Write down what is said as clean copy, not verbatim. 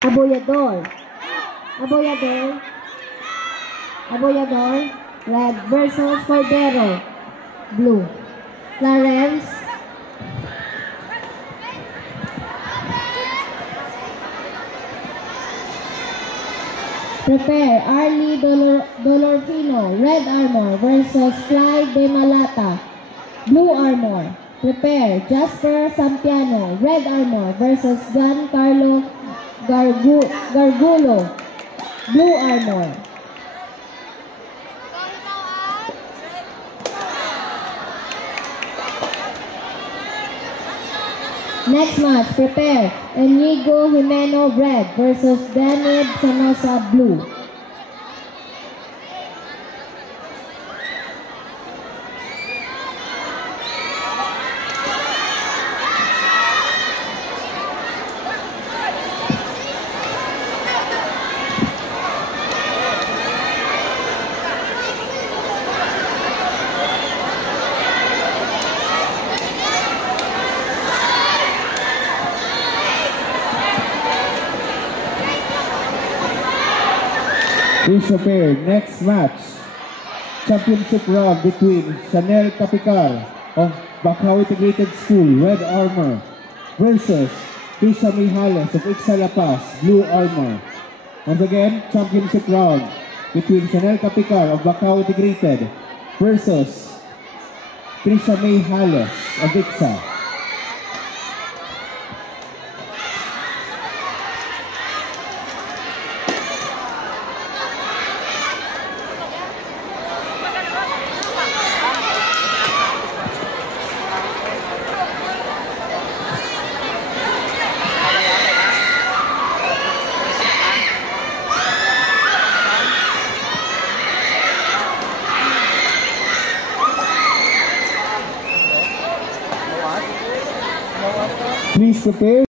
Aboyador. Aboyador. Aboyador. Red versus Cordero. Blue. Clarence. Prepare. Arlie Dolorfino. Red Armor versus Fly de Malata. Blue Armor. Prepare. Jasper Sampiano. Red Armor versus Giancarlo Gargulo. Blue Armor. Next match, prepare. Enigo Jimeno Red versus Danib Sanosa Blue. Please prepare. Next match, championship round between Chanel Capicar of Bacau Integrated School, Red Armor, versus Trisha Mijales of Ixta La Paz, Blue Armor. Once again, championship round between Chanel Capicar of Bacau Integrated versus Trisha Mijales of Ixta. Please prepare.